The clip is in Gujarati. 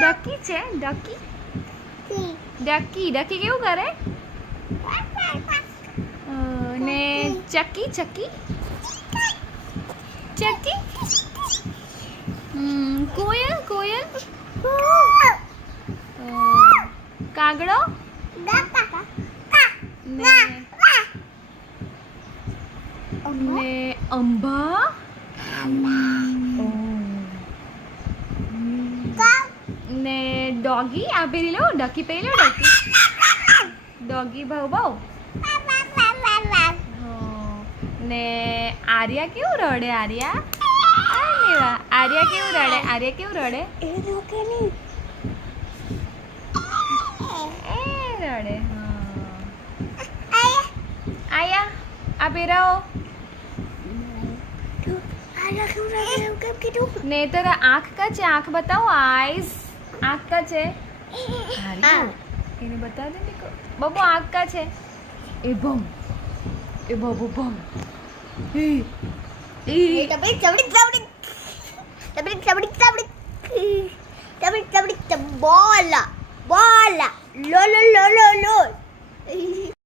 ડકી છે ડકી ડકી ડકી કેવું કરે ને ચકી ચકી ચકી કોયલ કોયલ કાગડો ને અંબા ને ડોગી આ પેલી લો ડકી પેલી લો ડકી ડોગી ભાવ ભાવ ને આર્યા કેવું રડે આર્યા આર્યા કેવું રડે આર્યા કેવું રડે એ રડે આયા આ પેરાઓ ને તારા આંખ કા છે આંખ બતાવો આઈઝ આંખ કા છે એને બતા દે ને બબુ આંખ કા છે એ બમ એ બબુ બમ એ તબડી તબડી તબડી તબડી તબડી તબડી તબડી તબડી બોલા બોલા લો લો લો લો લો